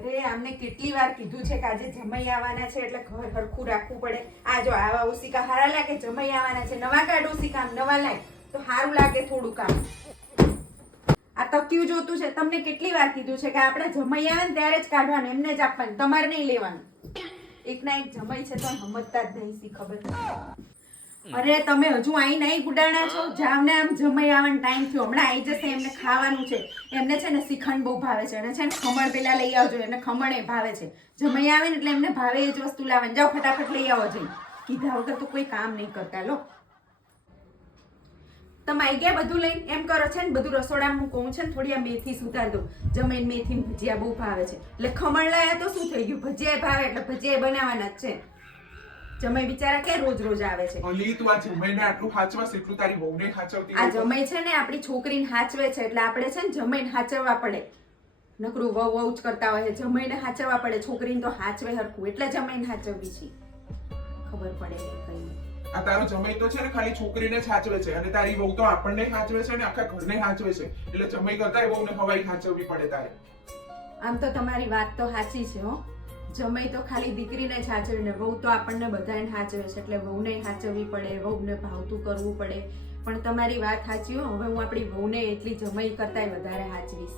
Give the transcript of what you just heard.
અરે આમને કેટલી વાર કીધું છે કે આજે જમાઈ આવવાના છે એટલે ઘર હરખું રાખવું પડે. આ જો આવા ઓશિકા હારા લાગે, જમાઈ આવવાના છે નવા કાઢ ઓશિકા, નવા લાય તો સારું લાગે થોડું કામ. આ તકિયું જોતું છે, તમને કેટલી વાર કીધું છે કે આપણે જમાઈ આવે ને ત્યારે જ કાઢવાનું, એમને જ આપવાનું, તમારે નહીં લેવાનું. એક ના એક જમાઈ છે તો સમજતા જ નહીં સી ખબર. અરે તમે હજુ આઈ નહીં ગુડાણા છો, જાવને આમ જમાઈ આવવાનો ટાઈમ થયો, હમણાં આવી જશે, એમને ખાવાનું છે. એમને છે ને શ્રીખંડ બહુ ભાવે છે અને છે ને ખમણ પેલા લઈ આવજો, એમને ખમણ એ ભાવે છે. જમાઈ આવે ને એટલે એમને ભાવે એ જ વસ્તુ લાવવાની. જાઓ ફટાફટ લઈ આવો જઈ, કીધા વગર તો કોઈ કામ નહીં કરતા. લો તમે આવી ગયા બધું લઈને? એમ કરો છે ને બધું રસોડામાં હું કહું છે ને થોડી આ મેથી સુધાર દઉં. જમાઈને મેથી ભજીયા બહુ ભાવે છે એટલે ખમણ લાયા તો શું થઈ ગયું, ભજીયા ભાવે એટલે ભજીયા બનાવવાના જ છે. જમાઈ બિચારા કે રોજ રોજ આવે છે. અલી તું આ જમાઈને આટલું હાચવાસ એટલું તારી વહુને હાચવતી. આ જમાઈ છે ને આપણી છોકરીને હાચવે છે એટલે આપણે છે ને જમાઈને હાચવવા પડે. નકરું વહુ વહુ જ કરતા હોય, જમાઈને હાચવવા પડે. છોકરીને તો હાચવે હરખું એટલે જમાઈને હાચવવી છે. ખબર પડે નહીં કઈ. આ તારો જમાઈ તો છે ને ખાલી છોકરીને જ હાચવે છે અને તારી વહુ તો આપણને હાચવે છે ને આખા ઘરને હાચવે છે. એટલે જમાઈ કરતા વહુને હવાઈ હાચવવી પડે તારે. આમ તો તમારી વાત તો સાચી છે હો. જમાઈ તો ખાલી દીકરીને જ હાચવે ને વહુ તો આપણને બધાને હાચવે છે એટલે વહુને હાચવવી પડે, વહુને ભાવતું કરવું પડે. પણ તમારી વાત સાચી હો, હવે હું આપણી વહુને એટલી જમાઈ કરતાંય વધારે હાચવીશ.